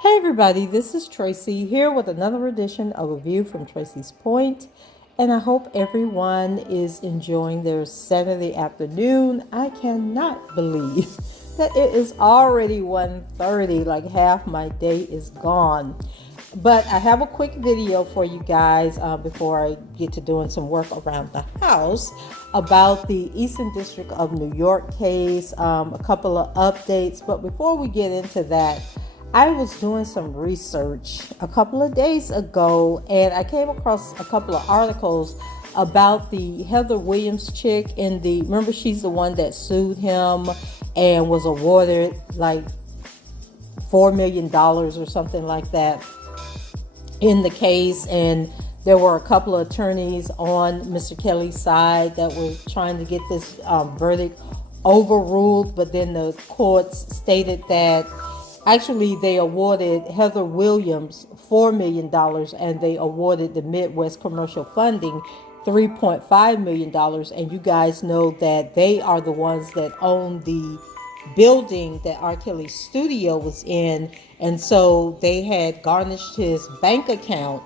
Hey everybody, this is Tracy here with another edition of A View from Tracy's Point, and I hope everyone is enjoying their Saturday afternoon. I cannot believe that it is already 1:30, like half my day is gone. But I have a quick video for you guys before I get to doing some work around the house about the Eastern District of New York case, a couple of updates. But before we get into that, I was doing some research a couple of days ago and I came across a couple of articles about the Heather Williams chick remember she's the one that sued him and was awarded like $4 million or something like that in the case. And there were a couple of attorneys on Mr. Kelly's side that were trying to get this verdict overruled, but then the courts stated that actually they awarded Heather Williams $4 million and they awarded the Midwest Commercial Funding $3.5 million. And you guys know that they are the ones that own the building that R. Kelly's studio was in. And so they had garnished his bank account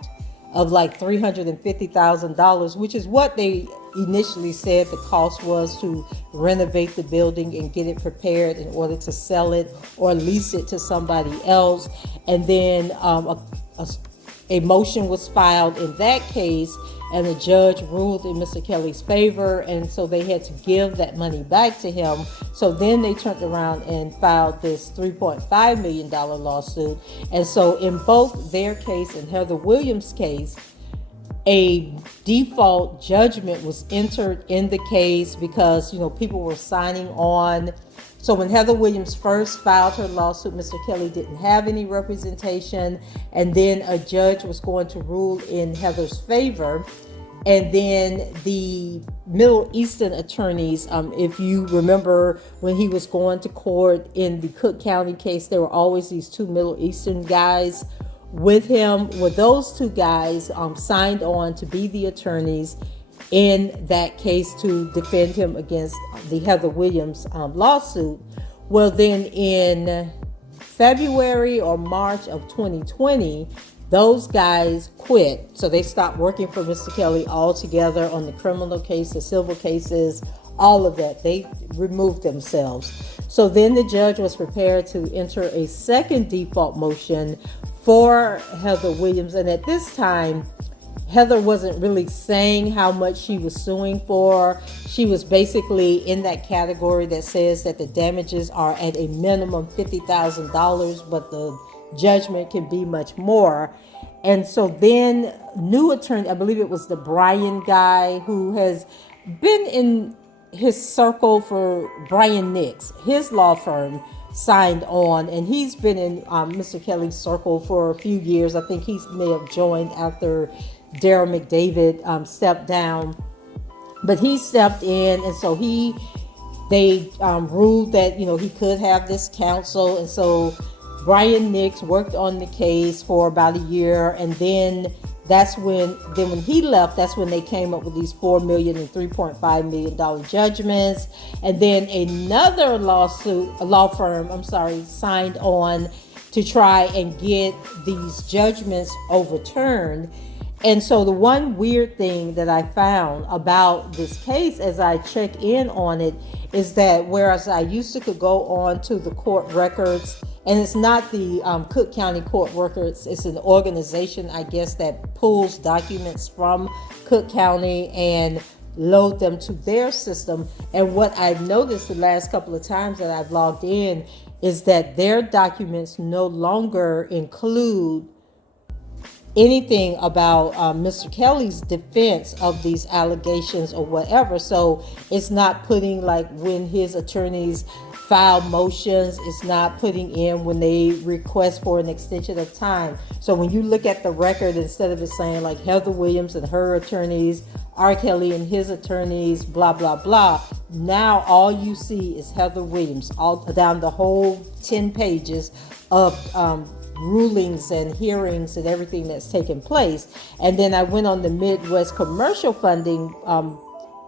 of like $350,000, which is what they initially said the cost was to renovate the building and get it prepared in order to sell it or lease it to somebody else. And then a motion was filed in that case, and the judge ruled in Mr. Kelly's favor, and so they had to give that money back to him. So then they turned around and filed this $3.5 million lawsuit. And so in both their case and Heather Williams' case, a default judgment was entered in the case because, people were signing on. So when Heather Williams first filed her lawsuit, Mr. Kelly didn't have any representation, and then a judge was going to rule in Heather's favor. And then the Middle Eastern attorneys, if you remember when he was going to court in the Cook County case, there were always these two Middle Eastern guys with him. Well, those two guys signed on to be the attorneys in that case to defend him against the Heather Williams lawsuit. Well, then in February or March of 2020, those guys quit. So they stopped working for Mr. Kelly altogether on the criminal cases, civil cases, all of that. They removed themselves. So then the judge was prepared to enter a second default motion for Heather Williams. And at this time, Heather wasn't really saying how much she was suing for. She was basically in that category that says that the damages are at a minimum $50,000, but the judgment can be much more. And so then new attorney, I believe it was the Brian guy who has been in his circle for Brian Nix, his law firm, signed on, and he's been in Mr. Kelly's circle for a few years. I think he may have joined after Darryl McDavid stepped down, but he stepped in, and so they ruled that he could have this counsel. And so Brian Nix worked on the case for about a year, and then when he left, that's when they came up with these $4 million and $3.5 million judgments. And then another law firm signed on to try and get these judgments overturned. And so the one weird thing that I found about this case as I check in on it is that whereas I used to could go on to the court records, and it's not the Cook County court records, it's an organization, I guess, that pulls documents from Cook County and load them to their system. And what I've noticed the last couple of times that I've logged in is that their documents no longer include anything about Mr. Kelly's defense of these allegations or whatever. So it's not putting like when his attorneys file motions. It's not putting in when they request for an extension of time. So when you look at the record, instead of it saying like Heather Williams and her attorneys, R. Kelly and his attorneys, blah, blah, blah, now all you see is Heather Williams all down the whole 10 pages of rulings and hearings and everything that's taken place. And then I went on the Midwest commercial funding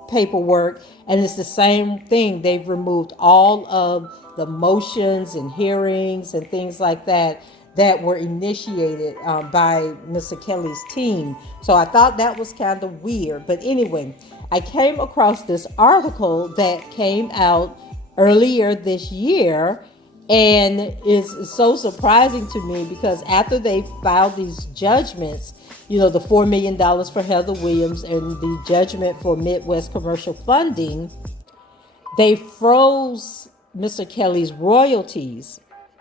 paperwork, and it's the same thing. They've removed all of the motions and hearings and things like that that were initiated by Mr. Kelly's team. So I thought that was kind of weird. But anyway, I came across this article that came out earlier this year, and it's so surprising to me because after they filed these judgments, you know, the $4 million for Heather Williams and the judgment for Midwest commercial funding, they froze Mr. Kelly's royalties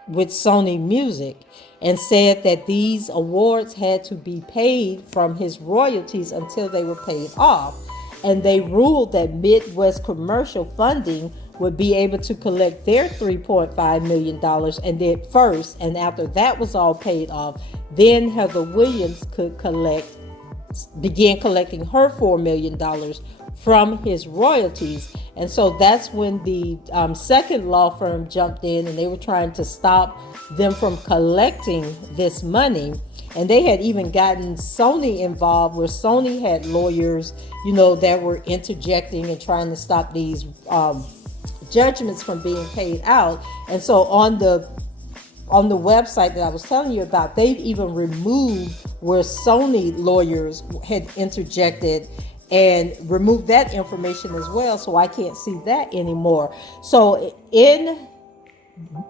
with Sony Music and said that these awards had to be paid from his royalties until they were paid off. And they ruled that Midwest commercial funding would be able to collect their $3.5 million and then first, and after that was all paid off, then Heather Williams could begin collecting her $4 million from his royalties. And so that's when the second law firm jumped in, and they were trying to stop them from collecting this money. And they had even gotten Sony involved, where Sony had lawyers, you know, that were interjecting and trying to stop these judgments from being paid out. And so on the website that I was telling you about, they've even removed where Sony lawyers had interjected and removed that information as well. So I can't see that anymore. So in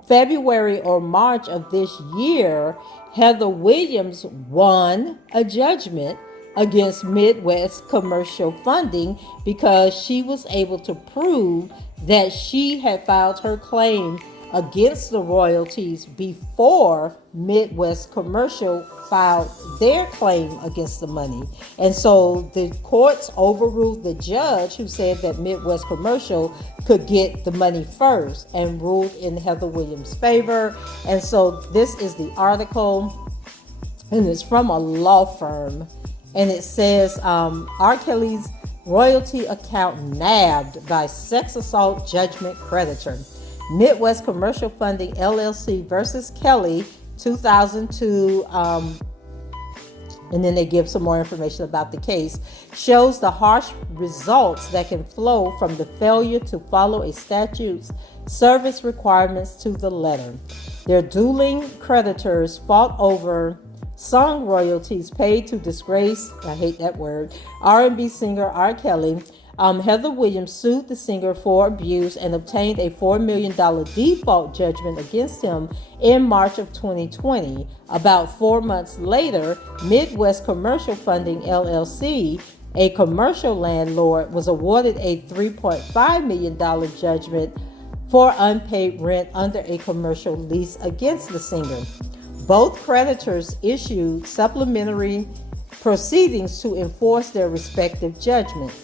February or March of this year, Heather Williams won a judgment against Midwest commercial funding because she was able to prove that she had filed her claim against the royalties before Midwest commercial filed their claim against the money. And so the courts overruled the judge who said that Midwest commercial could get the money first and ruled in Heather Williams' favor. And so this is the article, and it's from a law firm, and it says R. Kelly's royalty account nabbed by sex assault judgment creditor. Midwest Commercial Funding LLC versus Kelly, 2002, and then they give some more information about the case, shows the harsh results that can flow from the failure to follow a statute's service requirements to the letter. Their dueling creditors fought over song royalties paid to disgraced, I hate that word, R&B singer R. Kelly. Heather Williams sued the singer for abuse and obtained a $4 million default judgment against him in March of 2020. About 4 months later, Midwest Commercial Funding LLC, a commercial landlord, was awarded a $3.5 million judgment for unpaid rent under a commercial lease against the singer. Both creditors issued supplementary proceedings to enforce their respective judgments.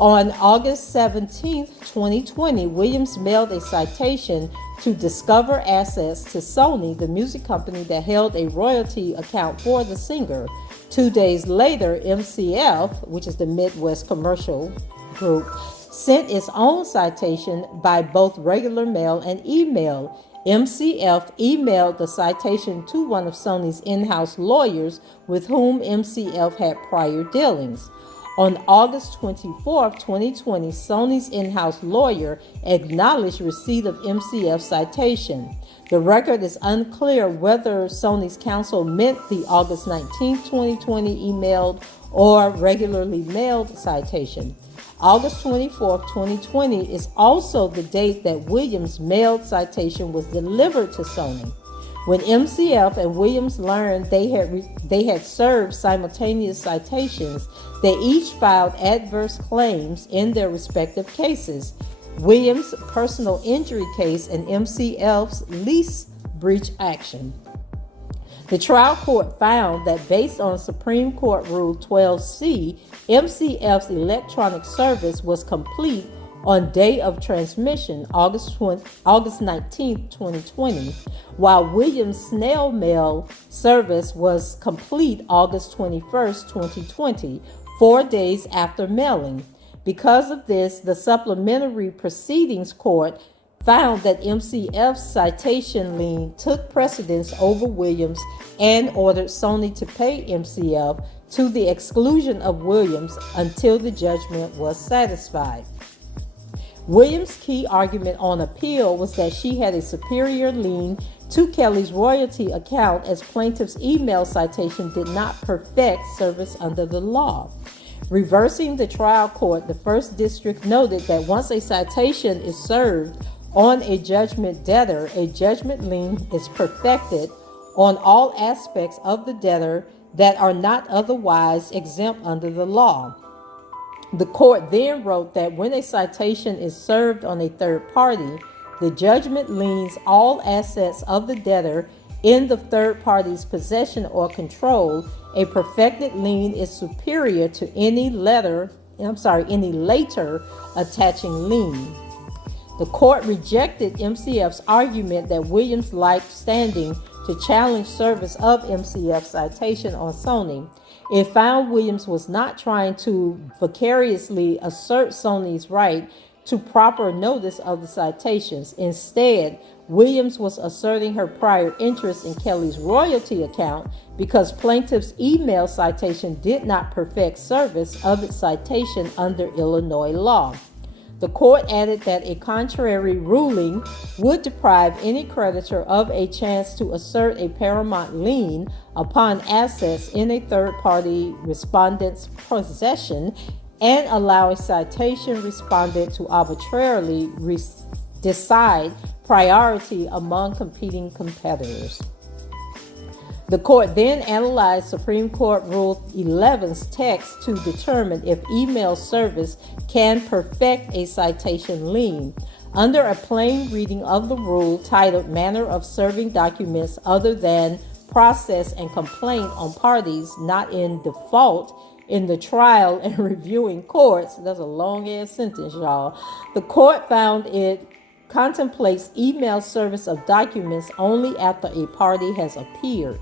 On August 17, 2020, Williams mailed a citation to Discover Assets to Sony, the music company that held a royalty account for the singer. 2 days later, MCF, which is the Midwest Commercial Group, sent its own citation by both regular mail and email. MCF emailed the citation to one of Sony's in-house lawyers with whom MCF had prior dealings. On August 24, 2020, Sony's in-house lawyer acknowledged receipt of MCF's citation. The record is unclear whether Sony's counsel meant the August 19, 2020 emailed or regularly mailed citation. August 24, 2020 is also the date that Williams' mailed citation was delivered to Sony. When MCF and Williams learned they had served simultaneous citations, they each filed adverse claims in their respective cases: Williams' personal injury case and MCF's lease breach action. The trial court found that based on Supreme Court Rule 12C, MCF's electronic service was complete on day of transmission, August 19th, 2020, while Williams' snail mail service was complete August 21st, 2020, 4 days after mailing. Because of this, the Supplementary Proceedings Court found that MCF's citation lien took precedence over Williams and ordered Sony to pay MCF to the exclusion of Williams until the judgment was satisfied. Williams' key argument on appeal was that she had a superior lien to Kelly's royalty account, as plaintiff's email citation did not perfect service under the law. Reversing the trial court, the First District noted that once a citation is served on a judgment debtor, a judgment lien is perfected on all aspects of the debtor that are not otherwise exempt under the law. The court then wrote that when a citation is served on a third party, the judgment liens all assets of the debtor in the third party's possession or control. A perfected lien is superior to any later attaching lien. The court rejected MCF's argument that Williams lacked standing to challenge service of MCF's citation on Sony. It found Williams was not trying to vicariously assert Sony's right to proper notice of the citations. Instead, Williams was asserting her prior interest in Kelly's royalty account because plaintiff's email citation did not perfect service of its citation under Illinois law. The court added that a contrary ruling would deprive any creditor of a chance to assert a paramount lien upon assets in a third-party respondent's possession and allow a citation respondent to arbitrarily decide priority among competing competitors. The court then analyzed Supreme Court Rule 11's text to determine if email service can perfect a citation lien. Under a plain reading of the rule titled Manner of Serving Documents Other Than Process and Complaint on Parties Not in Default in the Trial and Reviewing Courts, that's a long-ass sentence, y'all, the court found it contemplates email service of documents only after a party has appeared.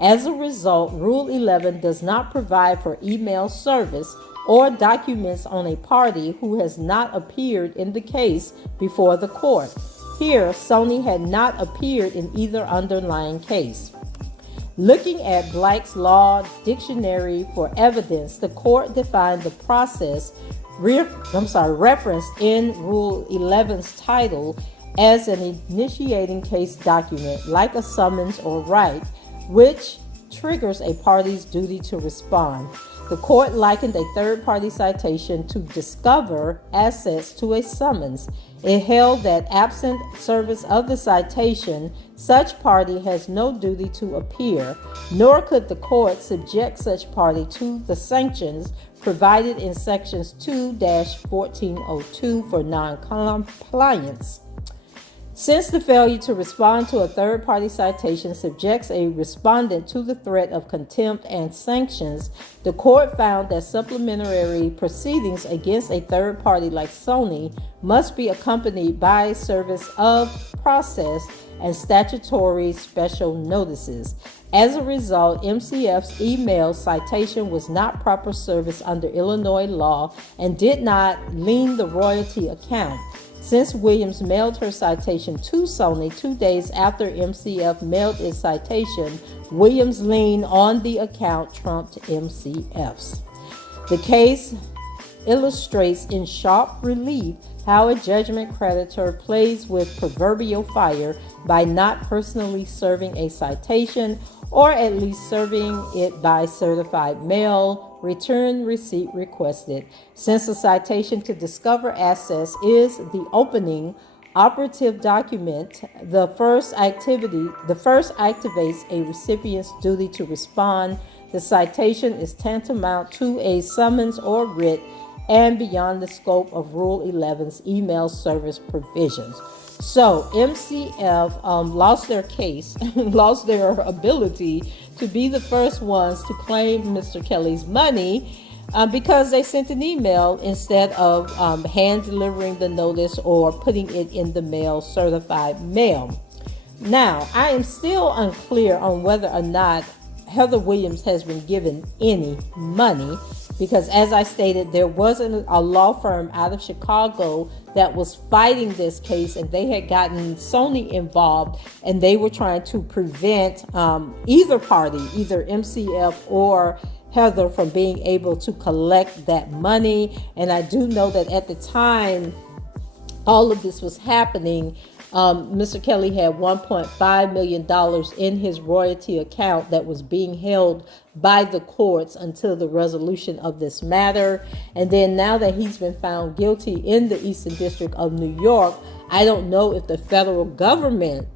As a result, Rule 11 does not provide for email service or documents on a party who has not appeared in the case before the court. Here, Sony had not appeared in either underlying case. Looking at Black's Law Dictionary for evidence, the court defined the process referenced in Rule 11's title as an initiating case document, like a summons or right, which triggers a party's duty to respond. The court likened a third-party citation to discover assets to a summons. It held that absent service of the citation, such party has no duty to appear, nor could the court subject such party to the sanctions provided in Sections 2-1402 for non-compliance. Since the failure to respond to a third-party citation subjects a respondent to the threat of contempt and sanctions, the court found that supplementary proceedings against a third party like Sony must be accompanied by service of process and statutory special notices. As a result, MCF's email citation was not proper service under Illinois law and did not lien the royalty account. Since Williams mailed her citation to Sony 2 days after MCF mailed its citation, Williams' lien on the account trumped MCF's. The case illustrates in sharp relief how a judgment creditor plays with proverbial fire by not personally serving a citation, or at least serving it by certified mail, return receipt requested. Since a citation to discover assets is the opening operative document, the first activates a recipient's duty to respond. The citation is tantamount to a summons or writ and beyond the scope of Rule 11's email service provisions. So MCF lost their case, lost their ability to be the first ones to claim Mr. Kelly's money because they sent an email instead of hand delivering the notice or putting it in the mail, certified mail. Now, I am still unclear on whether or not Heather Williams has been given any money, because as I stated, there wasn't a law firm out of Chicago that was fighting this case, and they had gotten Sony involved, and they were trying to prevent either party, either MCF or Heather, from being able to collect that money. And I do know that at the time all of this was happening, Mr. Kelly had $1.5 million in his royalty account that was being held by the courts until the resolution of this matter. And then now that he's been found guilty in the Eastern District of New York, I don't know if the federal government,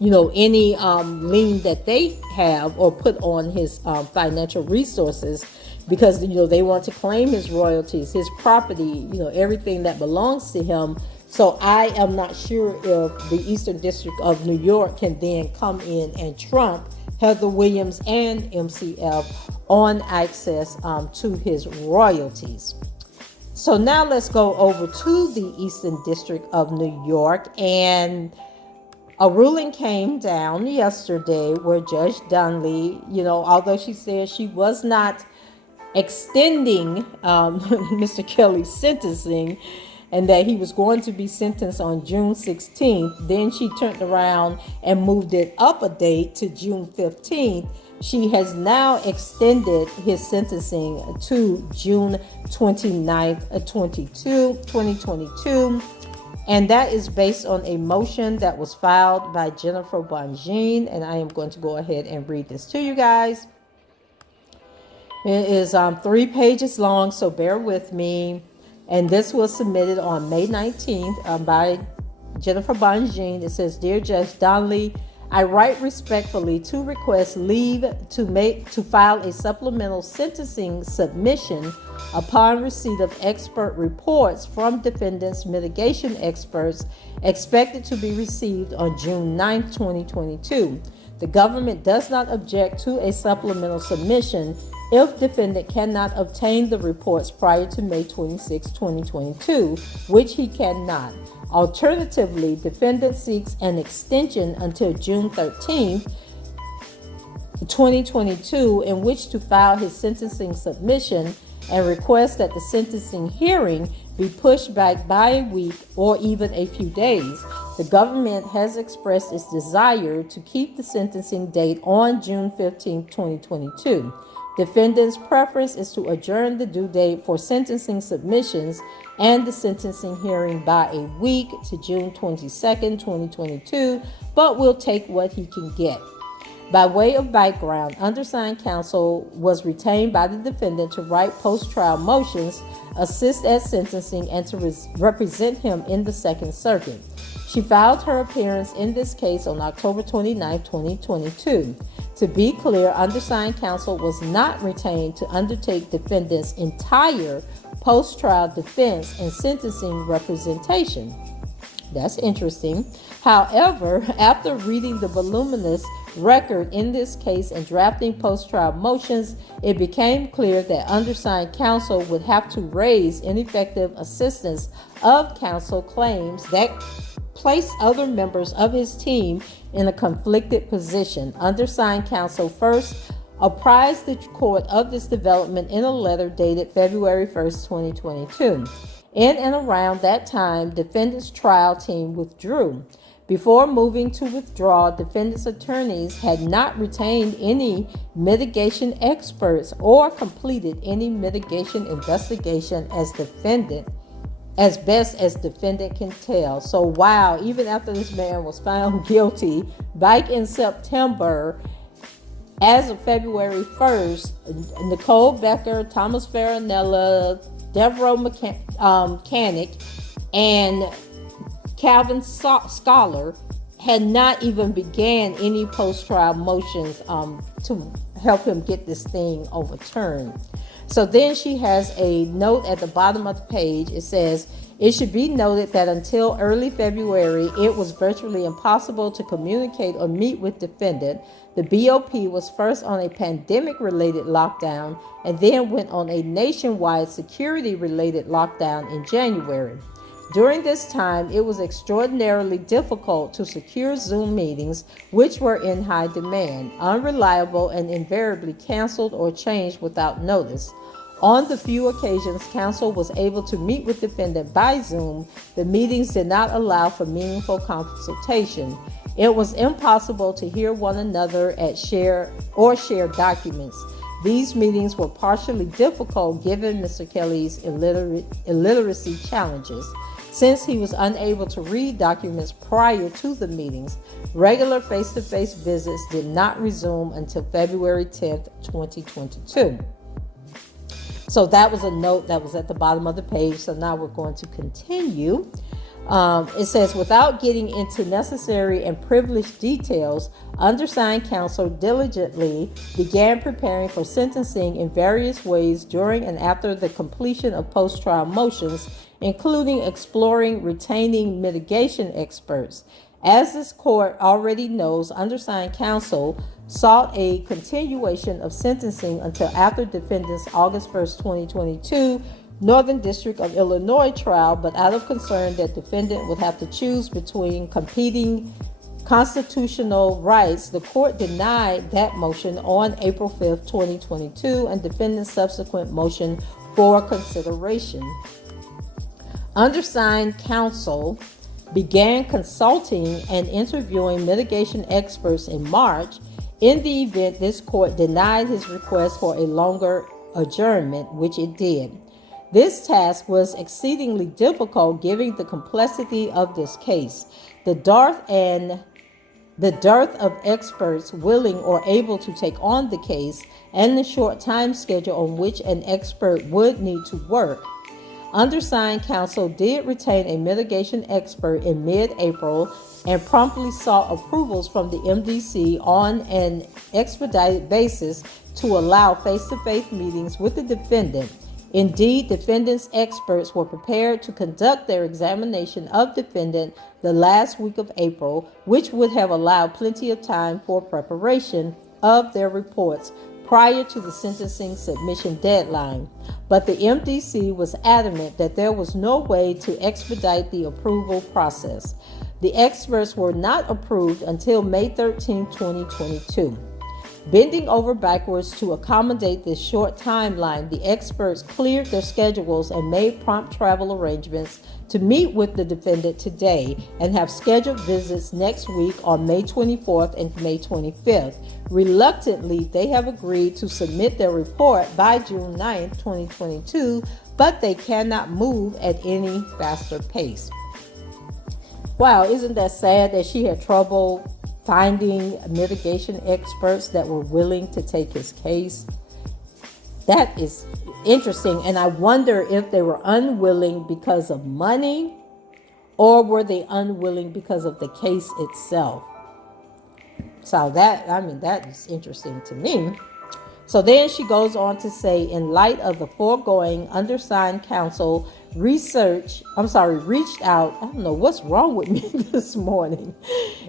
any lien that they have or put on his financial resources, because, they want to claim his royalties, his property, everything that belongs to him. So I am not sure if the Eastern District of New York can then come in and trump Heather Williams and MCF on access to his royalties. So now let's go over to the Eastern District of New York, and a ruling came down yesterday where Judge Donnelly, although she said she was not extending Mr. Kelly's sentencing, and that he was going to be sentenced on June 16th. Then she turned around and moved it up a date to June 15th. She has now extended his sentencing to June 29th, 2022. And that is based on a motion that was filed by Jennifer Bonjean. And I am going to go ahead and read this to you guys. It is 3 pages long, so bear with me. And this was submitted on May 19th by Jennifer Bonjean. It says, "Dear Judge Donnelly, I write respectfully to request leave to file a supplemental sentencing submission upon receipt of expert reports from defendants' mitigation experts expected to be received on June 9th, 2022. The government does not object to a supplemental submission if defendant cannot obtain the reports prior to May 26, 2022, which he cannot. Alternatively, defendant seeks an extension until June 13th, 2022, in which to file his sentencing submission and request that the sentencing hearing be pushed back by a week or even a few days. The government has expressed its desire to keep the sentencing date on June 15, 2022. Defendant's preference is to adjourn the due date for sentencing submissions and the sentencing hearing by a week to June 22nd, 2022, but will take what he can get. By way of background, undersigned counsel was retained by the defendant to write post-trial motions, assist at sentencing, and to represent him in the Second Circuit. She filed her appearance in this case on October 29, 2022. To be clear, undersigned counsel was not retained to undertake defendant's entire post-trial defense and sentencing representation. That's interesting. However, after reading the voluminous record in this case and drafting post-trial motions, it became clear that undersigned counsel would have to raise ineffective assistance of counsel claims that place other members of his team in a conflicted position. Undersigned counsel first apprised the court of this development in a letter dated February 1st, 2022. In and around that time, defendant's trial team withdrew. Before moving to withdraw, defendant's attorneys had not retained any mitigation experts or completed any mitigation investigation as best as defendant can tell. So wow, even after this man was found guilty back in September, as of February 1st, Nicole Becker, Thomas Farinella, Devereaux Mechanic, and Calvin Scholar had not even began any post-trial motions to help him get this thing overturned. So then she has a note at the bottom of the page. It says, It should be noted that until early February, it was virtually impossible to communicate or meet with defendant. The BOP was first on a pandemic-related lockdown and then went on a nationwide security-related lockdown in January. During this time, it was extraordinarily difficult to secure Zoom meetings, which were in high demand, unreliable, and invariably canceled or changed without notice. On the few occasions counsel was able to meet with defendant by Zoom, the meetings did not allow for meaningful consultation. It was impossible to hear one another at share documents. These meetings were partially difficult given Mr. Kelly's illiteracy challenges. Since he was unable to read documents prior to the meetings, regular face-to-face visits did not resume until February 10th, 2022. So that was a note that was at the bottom of the page. So now we're going to continue. It says, without getting into necessary and privileged details, undersigned counsel diligently began preparing for sentencing in various ways during and after the completion of post-trial motions, including exploring retaining mitigation experts. As this court already knows, undersigned counsel sought a continuation of sentencing until after defendant's August 1st, 2022 Northern District of Illinois trial, but out of concern that defendant would have to choose between competing constitutional rights, the court denied that motion on April 5th, 2022, and defendant's subsequent motion for consideration. Undersigned counsel began consulting and interviewing mitigation experts in March. In the event this court denied his request for a longer adjournment, which it did. This task was exceedingly difficult given the complexity of this case, the dearth of experts willing or able to take on the case, and the short time schedule on which an expert would need to work. Undersigned counsel did retain a mitigation expert in mid-April and promptly sought approvals from the MDC on an expedited basis to allow face-to-face meetings with the defendant. Indeed, defendant's experts were prepared to conduct their examination of defendant the last week of April, which would have allowed plenty of time for preparation of their reports prior to the sentencing submission deadline. But the MDC was adamant that there was no way to expedite the approval process. The experts were not approved until May 13, 2022. Bending over backwards to accommodate this short timeline, the experts cleared their schedules and made prompt travel arrangements to meet with the defendant today and have scheduled visits next week on May 24th and May 25th. Reluctantly, they have agreed to submit their report by June 9th, 2022, but they cannot move at any faster pace. Wow, isn't that sad that she had trouble finding mitigation experts that were willing to take his case? That is interesting. And I wonder if they were unwilling because of money, or were they unwilling because of the case itself? So that is interesting to me. So then she goes on to say, in light of the foregoing, undersigned counsel reached out. I don't know what's wrong with me this morning.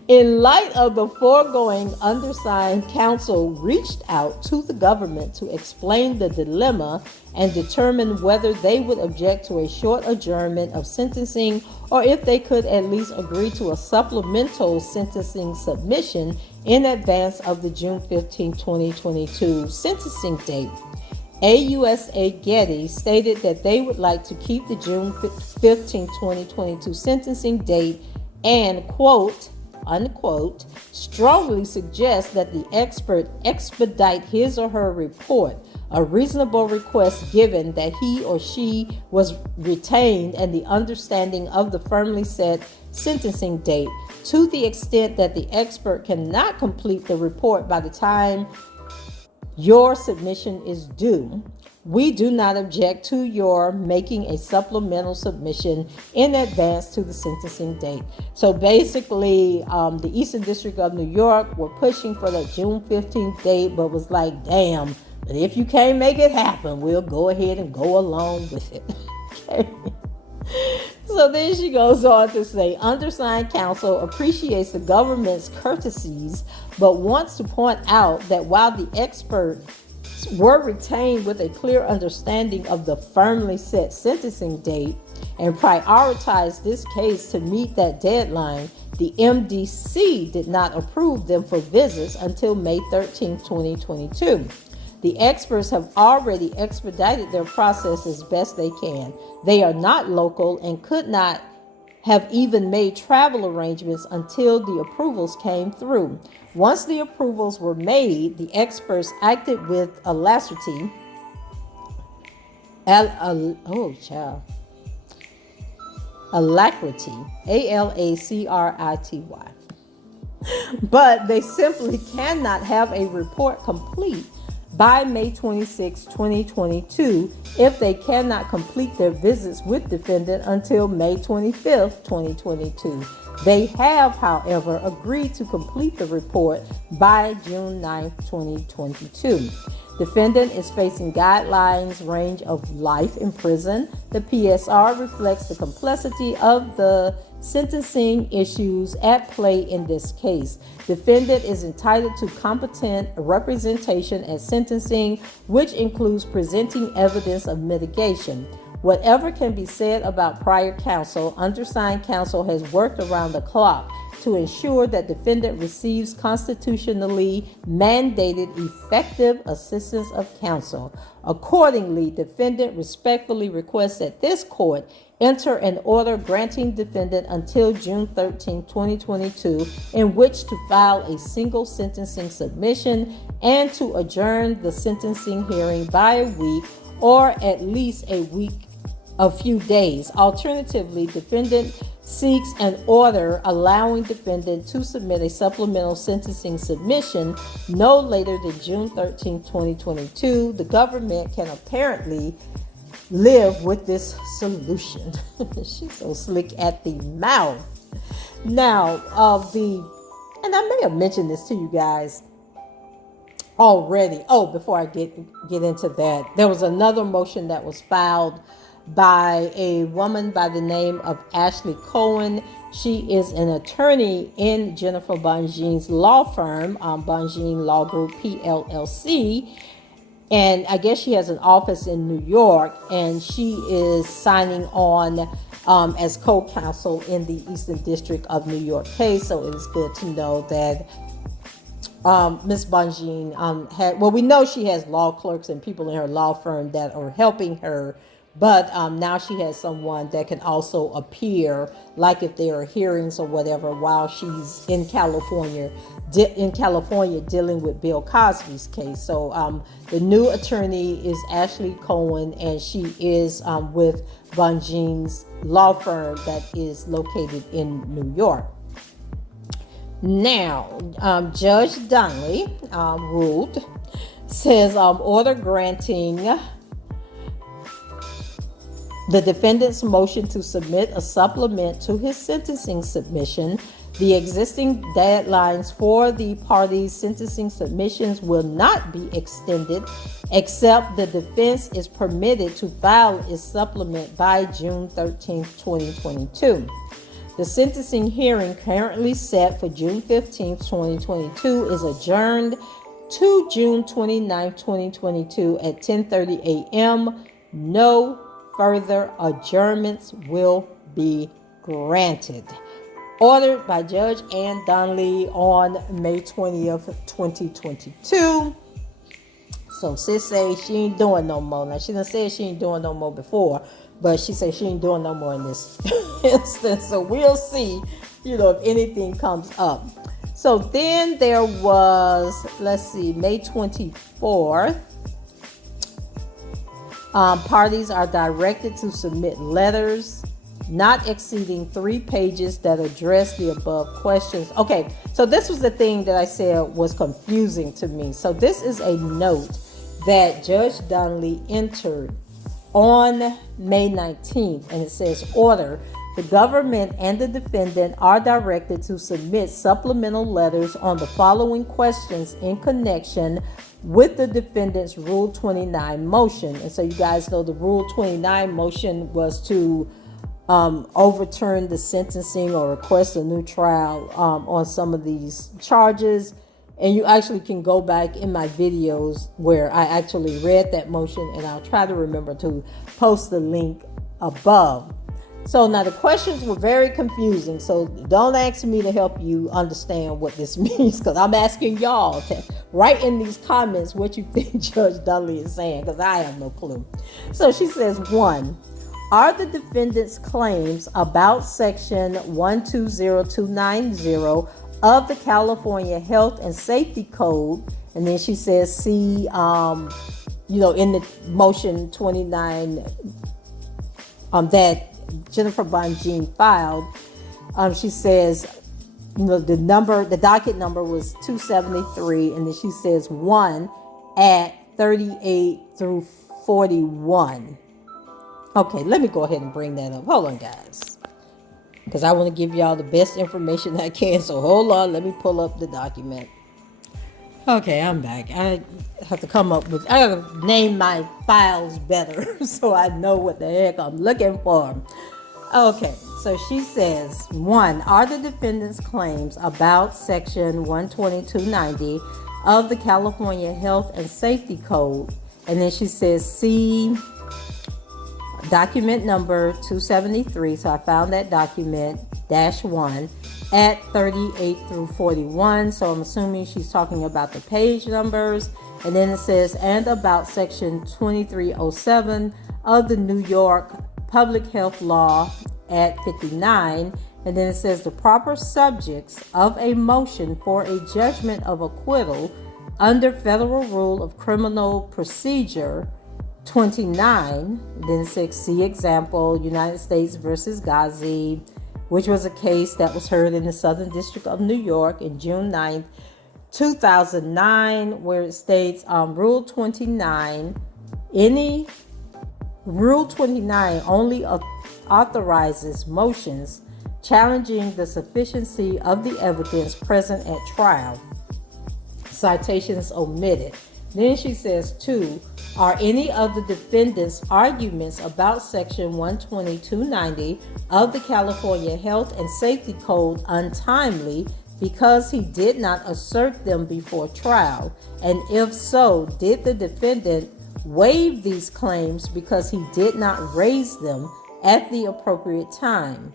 In light of the foregoing, undersigned counsel reached out to the government to explain the dilemma and determine whether they would object to a short adjournment of sentencing, or if they could at least agree to a supplemental sentencing submission in advance of the June 15, 2022 sentencing date. AUSA Getty stated that they would like to keep the June 15, 2022 sentencing date and, quote, unquote, strongly suggest that the expert expedite his or her report, a reasonable request given that he or she was retained and the understanding of the firmly set sentencing date. To the extent that the expert cannot complete the report by the time your submission is due, we do not object to your making a supplemental submission in advance to the sentencing date. So basically, the Eastern District of New York were pushing for that June 15th date, but was like, damn, but if you can't make it happen, we'll go ahead and go along with it. Okay. So then she goes on to say, undersigned counsel appreciates the government's courtesies, but wants to point out that while the experts were retained with a clear understanding of the firmly set sentencing date and prioritized this case to meet that deadline, the MDC did not approve them for visits until May 13, 2022. The experts have already expedited their process as best they can. They are not local and could not have even made travel arrangements until the approvals came through. Once the approvals were made, the experts acted with alacrity. Alacrity, ALACRITY. But they simply cannot have a report complete by May 26, 2022, if they cannot complete their visits with defendant until May 25, 2022. They have, however, agreed to complete the report by June 9, 2022. Defendant is facing guidelines range of life in prison. The PSR reflects the complexity of the sentencing issues at play in this case. Defendant is entitled to competent representation at sentencing, which includes presenting evidence of mitigation. Whatever can be said about prior counsel, undersigned counsel has worked around the clock to ensure that defendant receives constitutionally mandated effective assistance of counsel. Accordingly, defendant respectfully requests that this court enter an order granting defendant until June 13, 2022, in which to file a single sentencing submission and to adjourn the sentencing hearing by a week or at least a few days. Alternatively, defendant seeks an order allowing defendant to submit a supplemental sentencing submission no later than June 13, 2022. The government can apparently live with this solution. She's so slick at the mouth. Now, and I may have mentioned this to you guys already. Oh, before I get into that, there was another motion that was filed by a woman by the name of Ashley Cohen. She is an attorney in Jennifer Bonjean's law firm, Bonjean Law Group PLLC. And I guess she has an office in New York, and she is signing on as co-counsel in the Eastern District of New York case. So it is good to know that Ms. Bonjean we know she has law clerks and people in her law firm that are helping her, but now she has someone that can also appear, like if there are hearings or whatever, while she's in California dealing with Bill Cosby's case. So the new attorney is Ashley Cohen, and she is with Bonjean's law firm that is located in New York. Now, Judge Donnelly ruled, says order granting the defendant's motion to submit a supplement to his sentencing submission. The existing deadlines for the parties' sentencing submissions will not be extended, except the defense is permitted to file its supplement by June 13, 2022. The sentencing hearing, currently set for June 15, 2022, is adjourned to June 29, 2022 at 10:30 a.m. No further adjournments will be granted. Ordered by Judge Ann Donnelly on May 20th, 2022. So sis say she ain't doing no more. Now she done said she ain't doing no more before, but she said she ain't doing no more in this instance. So we'll see, if anything comes up. So then there was, May 24th. Parties are directed to submit letters not exceeding 3 pages that address the above questions. Okay, so this was the thing that I said was confusing to me. So this is a note that Judge Donnelly entered on May 19th, and it says, order, the government and the defendant are directed to submit supplemental letters on the following questions in connection with the defendant's Rule 29 motion. And so you guys know the Rule 29 motion was to overturn the sentencing or request a new trial on some of these charges. And you actually can go back in my videos where I actually read that motion, and I'll try to remember to post the link above. So now the questions were very confusing, so don't ask me to help you understand what this means, because I'm asking y'all to write in these comments what you think Judge Donnelly is saying, because I have no clue. So she says, 1, are the defendant's claims about section 120290 of the California Health and Safety Code, and then she says, see, in the motion 29 that Jennifer Bonjean filed, she says, the docket number was 273, and then she says 1 at 38 through 41. Okay, let me go ahead and bring that up. Hold on, guys, because I want to give y'all the best information I can. So hold on, let me pull up the document. Okay, I'm back. I have to I gotta name my files better so I know what the heck I'm looking for. Okay, so she says, 1, are the defendant's claims about section 12290 of the California Health and Safety Code, and then she says, see document number 273, so I found that document, -1, at 38 through 41, so I'm assuming she's talking about the page numbers. And then it says, and about section 2307 of the New York Public Health Law at 59, and then it says the proper subjects of a motion for a judgment of acquittal under Federal Rule of Criminal Procedure 29, then it says, see example, United States versus Ghazi, which was a case that was heard in the Southern District of New York in June 9th, 2009, where it states Rule 29, Rule 29 only authorizes motions challenging the sufficiency of the evidence present at trial. Citations omitted. Then she says, 2, are any of the defendant's arguments about section 12290 of the California Health and Safety Code untimely because he did not assert them before trial? And if so, did the defendant waive these claims because he did not raise them at the appropriate time?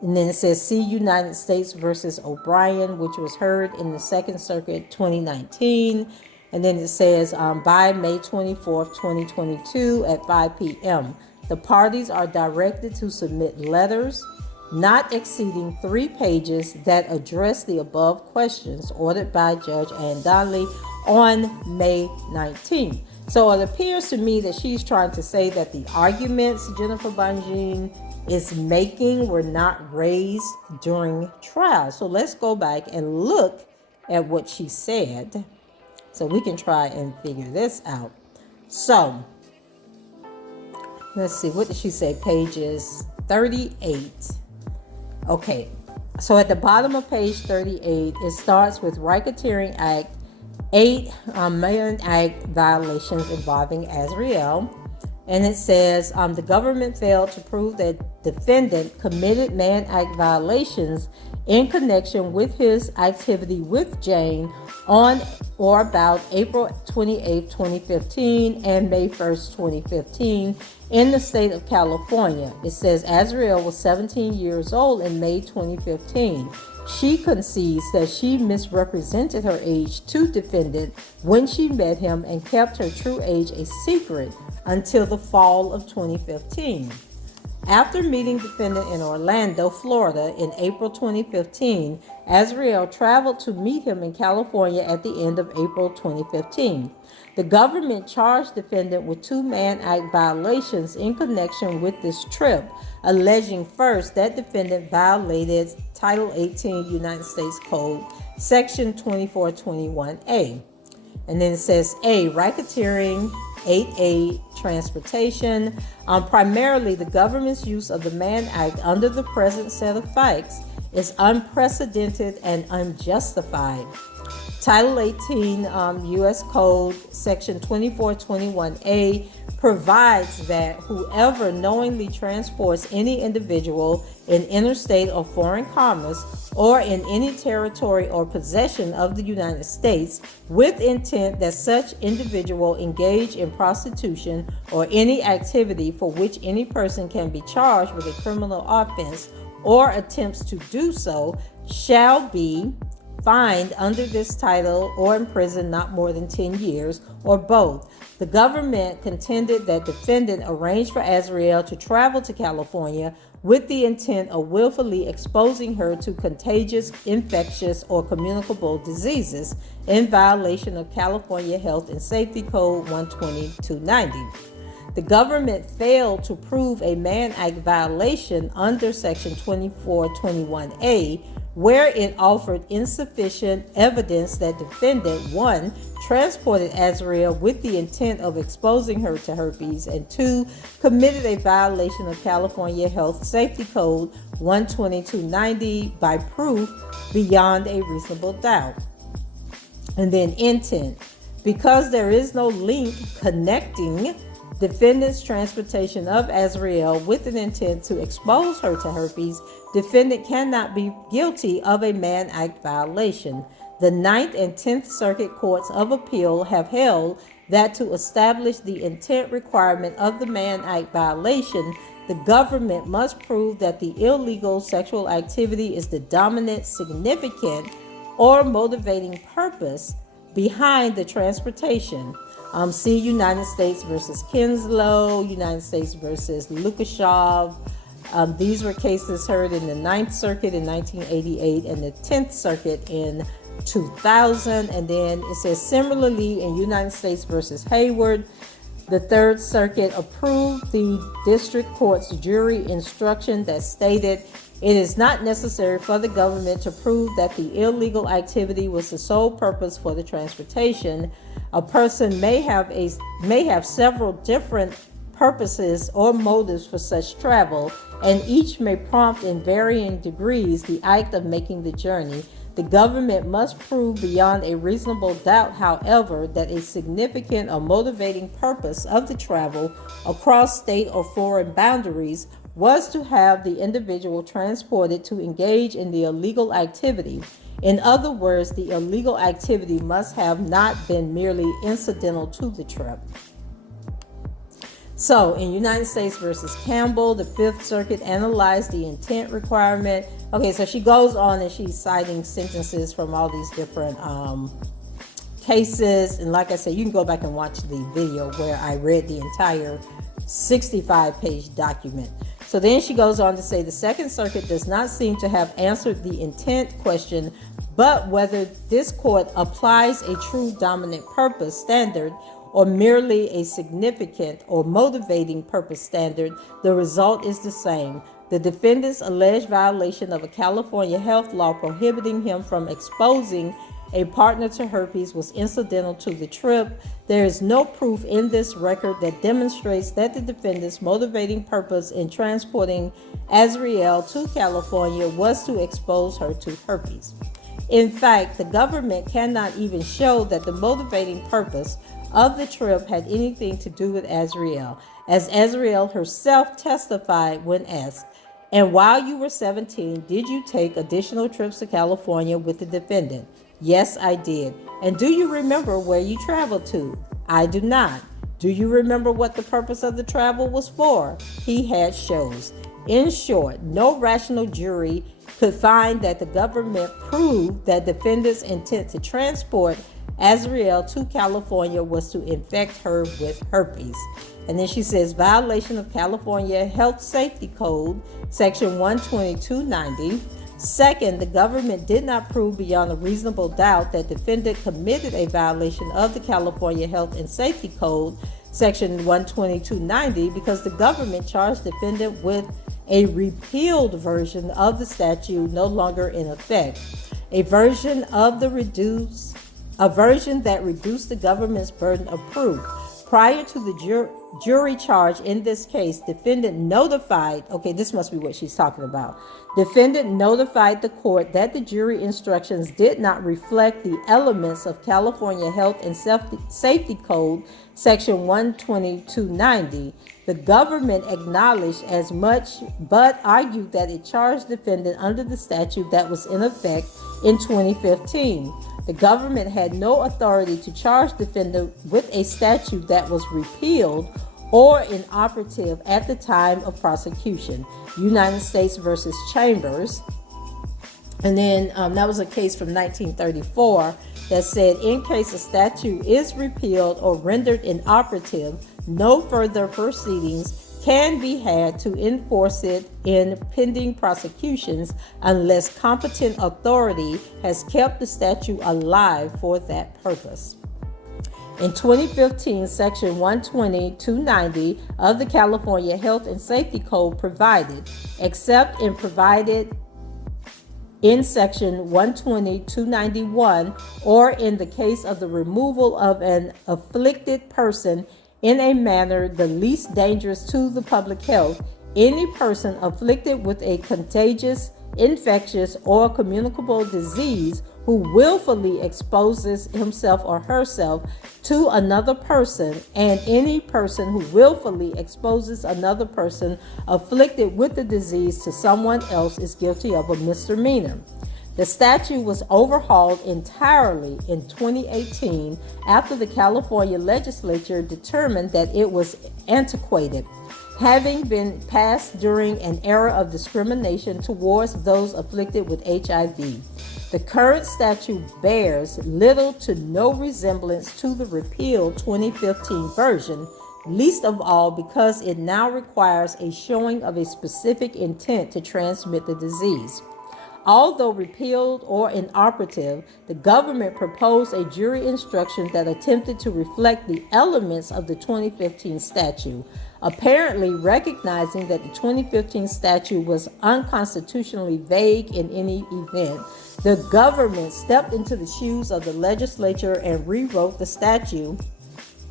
And then it says, see United States versus O'Brien, which was heard in the Second Circuit 2019. And then it says, by May 24th, 2022 at 5 p.m., the parties are directed to submit letters not exceeding 3 pages that address the above questions ordered by Judge Donnelly on May 19th. So it appears to me that she's trying to say that the arguments Jennifer Bonjean is making were not raised during trial. So let's go back and look at what she said, so we can try and figure this out. So, let's see, what did she say? Pages 38. Okay, so at the bottom of page 38, it starts with Racketeering Act, 8 Mann Act violations involving Ariel. And it says, the government failed to prove that defendant committed Mann Act violations in connection with his activity with Jane on or about April 28, 2015 and May 1st, 2015 in the state of California. It says Ariel was 17 years old in May 2015. She concedes that she misrepresented her age to defendant when she met him and kept her true age a secret until the fall of 2015. After meeting defendant in Orlando, Florida in April 2015, Ariel traveled to meet him in California at the end of April 2015. The government charged defendant with 2 Mann Act violations in connection with this trip, alleging first that defendant violated Title 18 United States Code, Section 2421A. And then it says A, racketeering, 8A, transportation. Primarily, the government's use of the Mann Act under the present set of facts is unprecedented and unjustified. Title 18 U.S. Code, Section 2421A provides that whoever knowingly transports any individual in interstate or foreign commerce or in any territory or possession of the United States with intent that such individual engage in prostitution or any activity for which any person can be charged with a criminal offense or attempts to do so shall be fined under this title or imprisoned not more than 10 years or both. The government contended that defendant arranged for Azriel to travel to California with the intent of willfully exposing her to contagious, infectious, or communicable diseases in violation of California Health and Safety Code 120-290. The government failed to prove a Mann Act violation under Section 2421A, where it offered insufficient evidence that defendant 1 transported Azriel with the intent of exposing her to herpes, and 2 committed a violation of California Health Safety Code 12290 by proof beyond a reasonable doubt. And then intent. Because there is no link connecting defendant's transportation of Azriel with an intent to expose her to herpes, defendant cannot be guilty of a Mann Act violation. The 9th and 10th Circuit Courts of Appeal have held that to establish the intent requirement of the Mann Act violation, the government must prove that the illegal sexual activity is the dominant, significant, or motivating purpose behind the transportation. See United States versus Kinslow, United States versus Lukashov. These were cases heard in the 9th Circuit in 1988 and the 10th Circuit in 2000. And then it says similarly in United States versus Hayward, the 3rd Circuit approved the district court's jury instruction that stated it is not necessary for the government to prove that the illegal activity was the sole purpose for the transportation. A person may have several different purposes or motives for such travel, and each may prompt in varying degrees the act of making the journey. The government must prove beyond a reasonable doubt, however, that a significant or motivating purpose of the travel across state or foreign boundaries was to have the individual transported to engage in the illegal activity. In other words, the illegal activity must have not been merely incidental to the trip. So, in United States versus Campbell, the 5th Circuit analyzed the intent requirement. Okay, so she goes on and she's citing sentences from all these different cases. And like I said, you can go back and watch the video where I read the entire 65-page document. So then she goes on to say the 2nd Circuit does not seem to have answered the intent question, but whether this court applies a true dominant purpose standard or merely a significant or motivating purpose standard, the result is the same. The defendant's alleged violation of a California health law prohibiting him from exposing a partner to herpes was incidental to the trip. There is no proof in this record that demonstrates that the defendant's motivating purpose in transporting Azriel to California was to expose her to herpes. In fact, the government cannot even show that the motivating purpose of the trip had anything to do with Azriel, as Azriel herself testified when asked, "And while you were 17, did you take additional trips to California with the defendant?" "Yes, I did." "And do you remember where you traveled to?" "I do not." "Do you remember what the purpose of the travel was for?" "He had shows." In short, no rational jury could find that the government proved that defendant's intent to transport Azriel to California was to infect her with herpes. And then she says, violation of California Health Safety Code, Section 12290. Second, the government did not prove beyond a reasonable doubt that defendant committed a violation of the California Health and Safety Code, Section 12290, because the government charged defendant with a repealed version of the statute no longer in effect, a version that reduced the government's burden of proof. Prior to the jury charge in this case, defendant notified, okay, this must be what she's talking about. Defendant notified the court that the jury instructions did not reflect the elements of California Health and Safety Code, Section 12290. The government acknowledged as much, but argued that it charged defendant under the statute that was in effect in 2015. The government had no authority to charge defendant with a statute that was repealed or inoperative at the time of prosecution. United States versus Chambers. And then that was a case from 1934 that said, in case a statute is repealed or rendered inoperative, no further proceedings can be had to enforce it in pending prosecutions unless competent authority has kept the statute alive for that purpose. In 2015, Section 120-290 of the California Health and Safety Code provided, except in provided in Section 120-291 or in the case of the removal of an afflicted person in a manner the least dangerous to the public health, any person afflicted with a contagious, infectious, or communicable disease who willfully exposes himself or herself to another person, and any person who willfully exposes another person afflicted with the disease to someone else is guilty of a misdemeanor. The statute was overhauled entirely in 2018 after the California legislature determined that it was antiquated, having been passed during an era of discrimination towards those afflicted with HIV. The current statute bears little to no resemblance to the repealed 2015 version, least of all because it now requires a showing of a specific intent to transmit the disease. Although repealed or inoperative, the government proposed a jury instruction that attempted to reflect the elements of the 2015 statute. Apparently recognizing that the 2015 statute was unconstitutionally vague in any event, the government stepped into the shoes of the legislature and rewrote the statute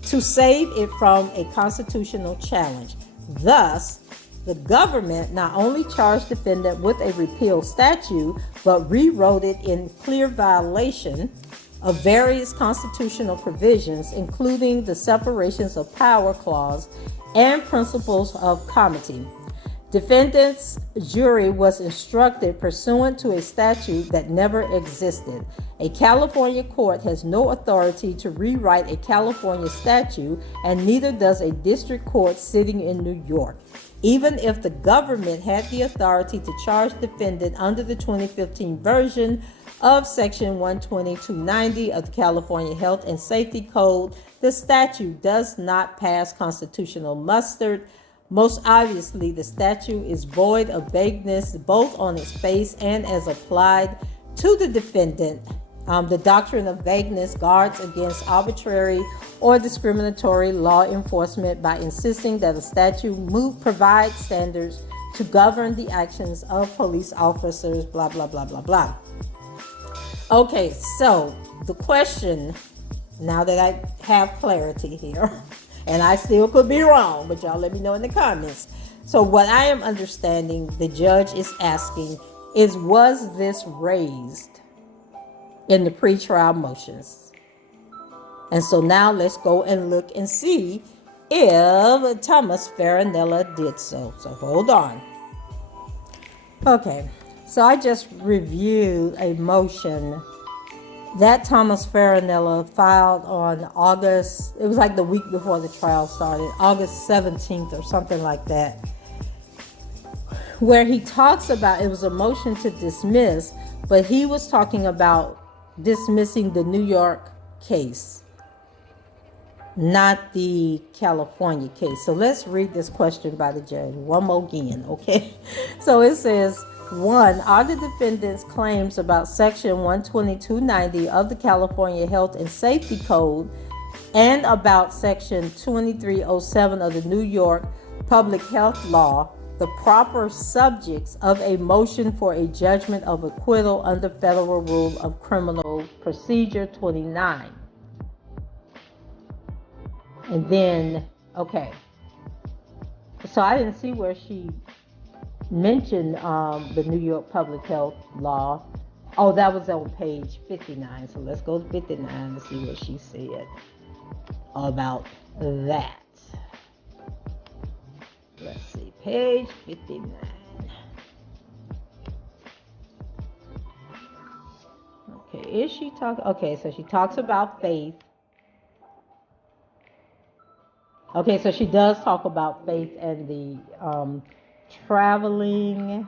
to save it from a constitutional challenge. Thus, the government not only charged defendant with a repealed statute, but rewrote it in clear violation of various constitutional provisions, including the separations of power clause and principles of comity. Defendant's jury was instructed pursuant to a statute that never existed. A California court has no authority to rewrite a California statute, and neither does a district court sitting in New York. Even if the government had the authority to charge defendant under the 2015 version of Section 120-290 of the California Health and Safety Code, the statute does not pass constitutional muster. Most obviously, the statute is void of vagueness, both on its face and as applied to the defendant. The doctrine of vagueness guards against arbitrary or discriminatory law enforcement by insisting that a statute provides standards to govern the actions of police officers, blah, blah, blah, blah, blah. Okay, so the question, now that I have clarity here, and I still could be wrong, but y'all let me know in the comments. So what I am understanding the judge is asking is, was this raised in the pretrial motions? And so now let's go and look and see if Thomas Farinella did so. So hold on. Okay, so I just reviewed a motion that Thomas Farinella filed on August, it was like the week before the trial started, August 17th or something like that, where he talks about, it was a motion to dismiss, but he was talking about dismissing the New York case, not the California case. So let's read this question by the judge one more again, okay? So it says, 1. Are the defendant's claims about Section 12290 of the California Health and Safety Code and about Section 2307 of the New York Public Health Law the proper subjects of a motion for a judgment of acquittal under Federal Rule of Criminal Procedure 29? And then, okay. So I didn't see where she mentioned the New York public health law. Oh, that was on page 59. So let's go to 59 to see what she said about that. Let's see, page 59. Okay, is she talking? Okay, so she talks about faith. Okay, so she does talk about faith and the traveling.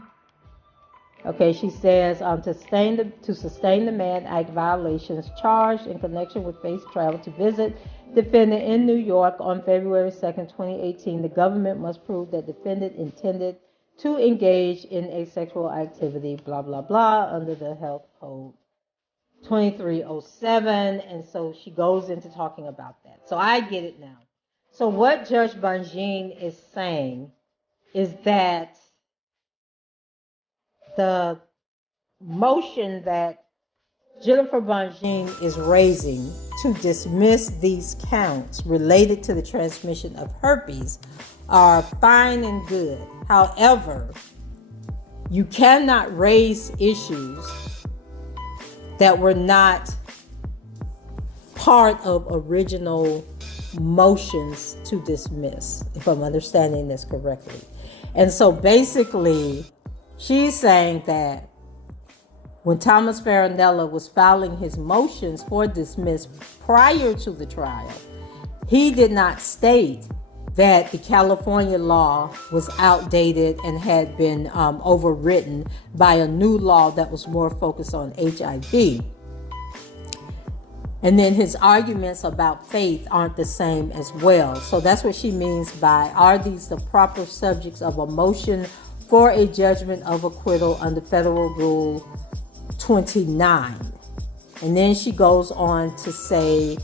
Okay, she says to sustain the Mann Act violations charged in connection with faith travel to visit defendant in New York on February 2nd, 2018, the government must prove that defendant intended to engage in a sexual activity, blah, blah, blah, under the health code 2307. And so she goes into talking about that. So I get it now. So what Judge Bonjean is saying is that the motion that Jennifer Bonjean is raising to dismiss these counts related to the transmission of herpes are fine and good. However, you cannot raise issues that were not part of original motions to dismiss, if I'm understanding this correctly. And so basically, she's saying that when Thomas Farinella was filing his motions for dismiss prior to the trial, he did not state that the California law was outdated and had been overwritten by a new law that was more focused on HIV. And then his arguments about faith aren't the same as well. So that's what she means by, are these the proper subjects of a motion for a judgment of acquittal under Federal Rule 29? And then she goes on to say,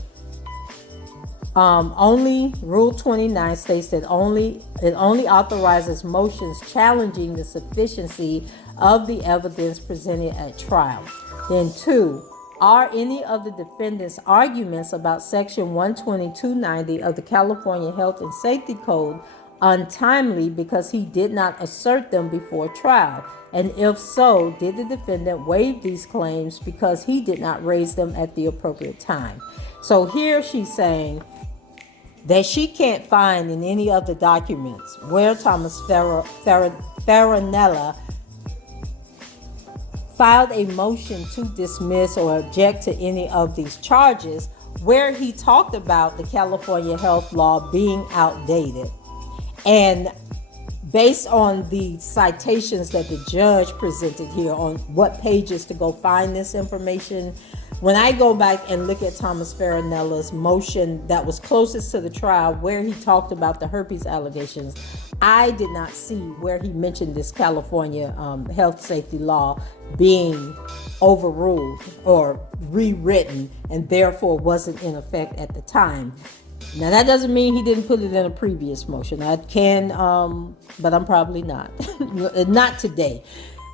only Rule 29 states that it only authorizes motions challenging the sufficiency of the evidence presented at trial. Then 2, are any of the defendant's arguments about Section 12290 of the California Health and Safety Code untimely because he did not assert them before trial? And if so, did the defendant waive these claims because he did not raise them at the appropriate time? So here she's saying that she can't find in any of the documents where Thomas Farinella filed a motion to dismiss or object to any of these charges where he talked about the California health law being outdated. And based on the citations that the judge presented here on what pages to go find this information, when I go back and look at Thomas Farinella's motion that was closest to the trial where he talked about the herpes allegations, I did not see where he mentioned this California health safety law being overruled or rewritten and therefore wasn't in effect at the time. Now, that doesn't mean he didn't put it in a previous motion. I can, but I'm probably not. Not today.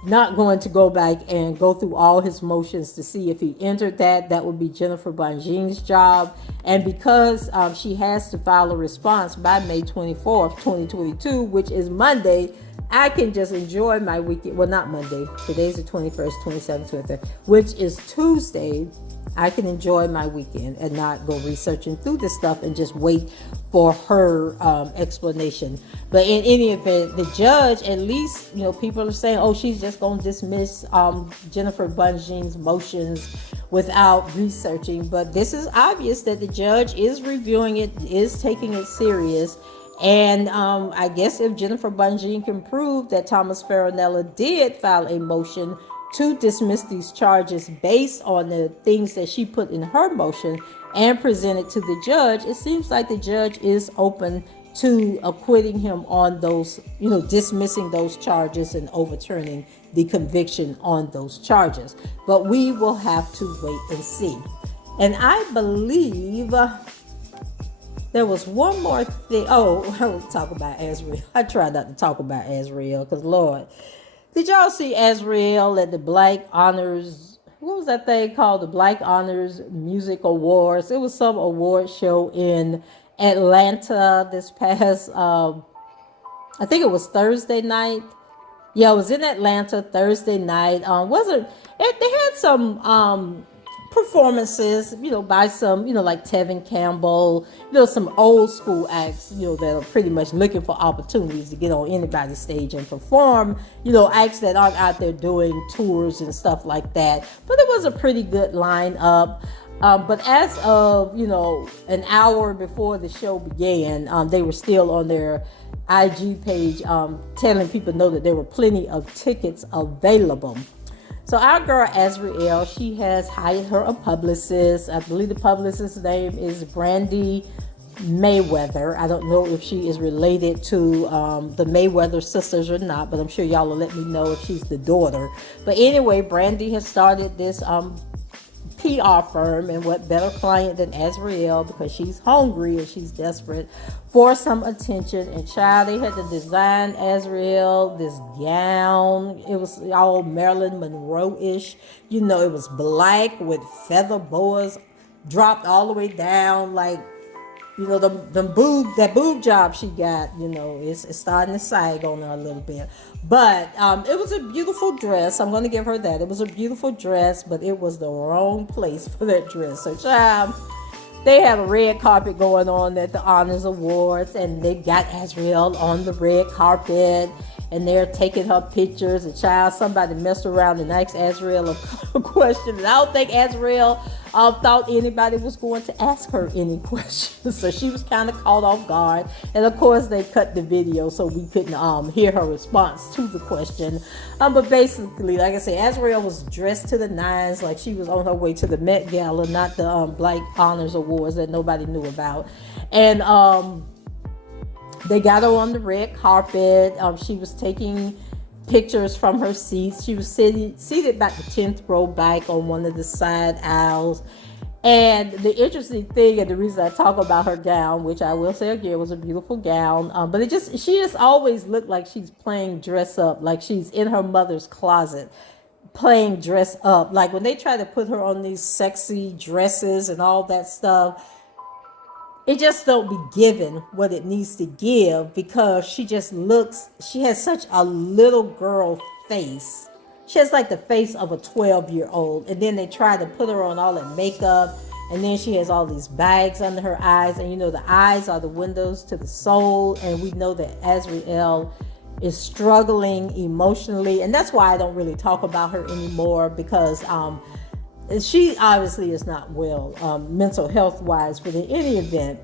Not going to go back and go through all his motions to see if he entered that. That would be Jennifer Bonjean's job. And because she has to file a response by May 24th, 2022, which is Monday, I can just enjoy my weekend. Well, not Monday. Today's the 21st, 27th, 23rd, which is Tuesday. I can enjoy my weekend and not go researching through this stuff and just wait for her explanation. But in any event, the judge, at least, people are saying, oh, she's just going to dismiss Jennifer Bonjean's motions without researching. But this is obvious that the judge is reviewing it, is taking it serious. And I guess if Jennifer Bonjean can prove that Thomas Farinella did file a motion to dismiss these charges based on the things that she put in her motion and presented to the judge, it seems like the judge is open to acquitting him on those, dismissing those charges and overturning the conviction on those charges. But we will have to wait and see. And I believe there was one more thing. Oh, I will talk about Azriel. I try not to talk about Azriel because, Lord, did y'all see Azriel at the Black Honors? What was that thing called? The Black Honors Music Awards. It was some award show in Atlanta this past, I think it was Thursday night. Yeah, I was in Atlanta Thursday night. Wasn't they had some performances, by some, like Tevin Campbell, some old school acts, that are pretty much looking for opportunities to get on anybody's stage and perform, acts that aren't out there doing tours and stuff like that. But it was a pretty good lineup. But as of, an hour before the show began, they were still on their IG page telling people know that there were plenty of tickets available. So our girl Azriel, she has hired her a publicist. I believe the publicist's name is Brandy Mayweather. I don't know if she is related to the Mayweather sisters or not, but I'm sure y'all will let me know if she's the daughter. But anyway, Brandy has started this PR firm, and what better client than Azriel, because she's hungry and she's desperate for some attention. And child, they had to design Azriel this gown. It was all Marilyn Monroe-ish. It was black with feather boas dropped all the way down, like, that boob job she got, it's starting to sag on her a little bit. But it was a beautiful dress. I'm going to give her that. It was a beautiful dress, but it was the wrong place for that dress. So, child, they have a red carpet going on at the Honors Awards, and they got Azriel on the red carpet, and they're taking her pictures. And child, somebody messed around and asked Azriel a question, and I don't think Azriel thought anybody was going to ask her any questions. So she was kind of caught off guard. And of course, they cut the video so we couldn't hear her response to the question. But basically, like I said, Azriel was dressed to the nines, like she was on her way to the Met Gala, not the Black Honors Awards that nobody knew about. And they got her on the red carpet. She was taking pictures from her seats. She was seated about the 10th row back on one of the side aisles. And the interesting thing, and the reason I talk about her gown, which I will say again was a beautiful gown, but she just always looked like she's playing dress up, like she's in her mother's closet playing dress up. Like when they try to put her on these sexy dresses and all that stuff, it just don't be given what it needs to give, because she has such a little girl face. She has like the face of a 12-year-old. And then they try to put her on all that makeup. And then she has all these bags under her eyes. And the eyes are the windows to the soul. And we know that Azriel is struggling emotionally. And that's why I don't really talk about her anymore, because she obviously is not well mental health wise. But in any event,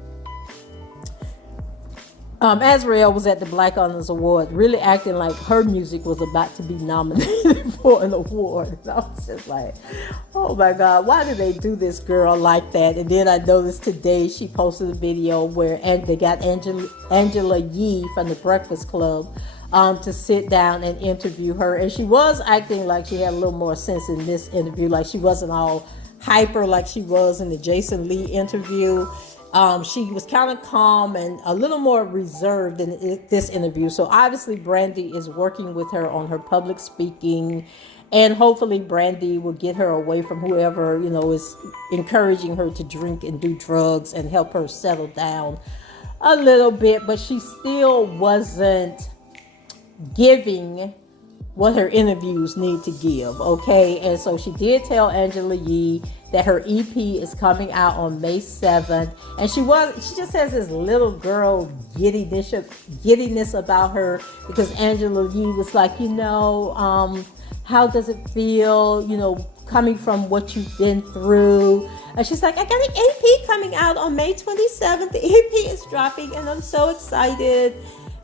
Azriel was at the Black Honors Award really acting like her music was about to be nominated for an award. And I was just like, oh my God, why do they do this girl like that? And then I noticed today she posted a video where they got Angela Yee from the Breakfast Club to sit down and interview her. And she was acting like she had a little more sense in this interview. Like she wasn't all hyper like she was in the Jason Lee interview. She was kind of calm and a little more reserved in this interview. So obviously Brandy is working with her on her public speaking, and hopefully Brandy will get her away from whoever, is encouraging her to drink and do drugs and help her settle down a little bit. But she still wasn't giving what her interviews need to give, okay? And so she did tell Angela Yee that her EP is coming out on May 7th. And she just has this little girl giddiness about her, because Angela Yee was like, how does it feel, coming from what you've been through? And she's like, I got an EP coming out on May 27th. The EP is dropping and I'm so excited.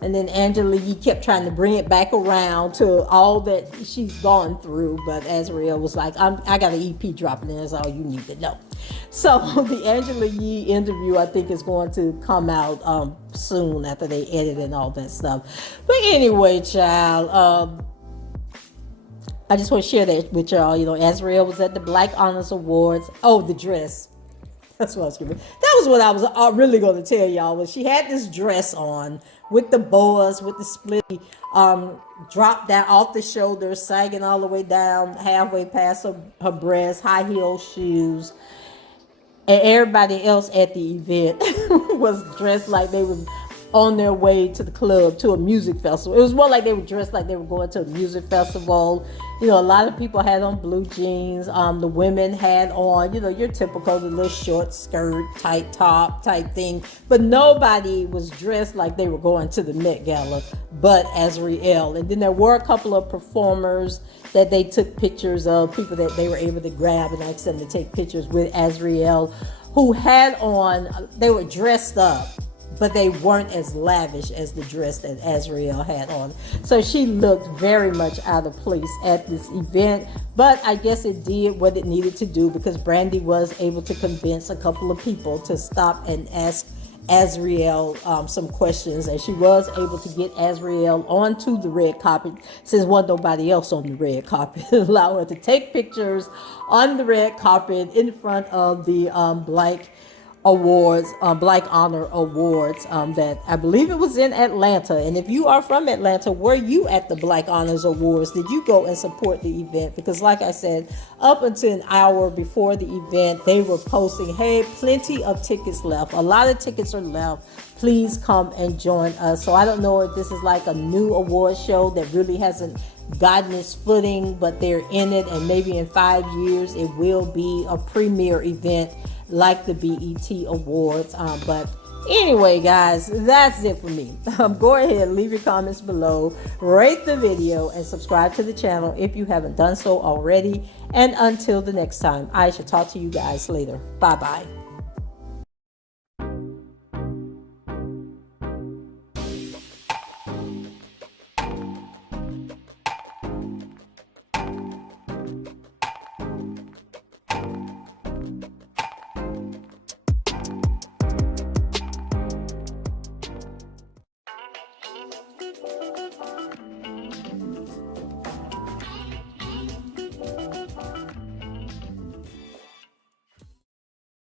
And then Angela Yee kept trying to bring it back around to all that she's gone through. But Azriel was like, I got an EP dropping, and that's all you need to know. So the Angela Yee interview, I think, is going to come out soon after they edit and all that stuff. But anyway, child, I just want to share that with y'all. Azriel was at the Black Honors Awards. Oh, the dress. That's what I was giving. That was what I was really going to tell y'all. Was she had this dress on with the boas, with the split, dropped down off the shoulders, sagging all the way down, halfway past her breast, high heel shoes. and everybody else at the event was dressed like they was on their way to the club, to a music festival. It was more like they were dressed like they were going to a music festival. You know, a lot of people had on blue jeans. The women had on, you know, your typical, the little short skirt, tight top type thing. But nobody was dressed like they were going to the Met Gala, but Ariel. And then there were a couple of performers that they took pictures of, people that they were able to grab and ask them to take pictures with Ariel, who had on, they were dressed up, but they weren't as lavish as the dress that Ariel had on. So she looked very much out of place at this event, but I guess it did what it needed to do, because Brandy was able to convince a couple of people to stop and ask Ariel some questions, and she was able to get Ariel onto the red carpet, since wasn't nobody else on the red carpet. Allow her to take pictures on the red carpet in front of the Black Honor Awards, that I believe it was in Atlanta. And if you are from Atlanta, were you at the Black Honors Awards? Did you go and support the event? Because like I said, up until an hour before the event, they were posting, hey, plenty of tickets left. A lot of tickets are left. Please come and join us. So I don't know if this is like a new award show that really hasn't gotten its footing, but they're in it, and maybe in 5 years it will be a premier event like the BET Awards. But anyway, guys, that's it for me. Go ahead, leave your comments below, rate the video, and subscribe to the channel if you haven't done so already. And until the next time, I shall talk to you guys later. Bye-bye.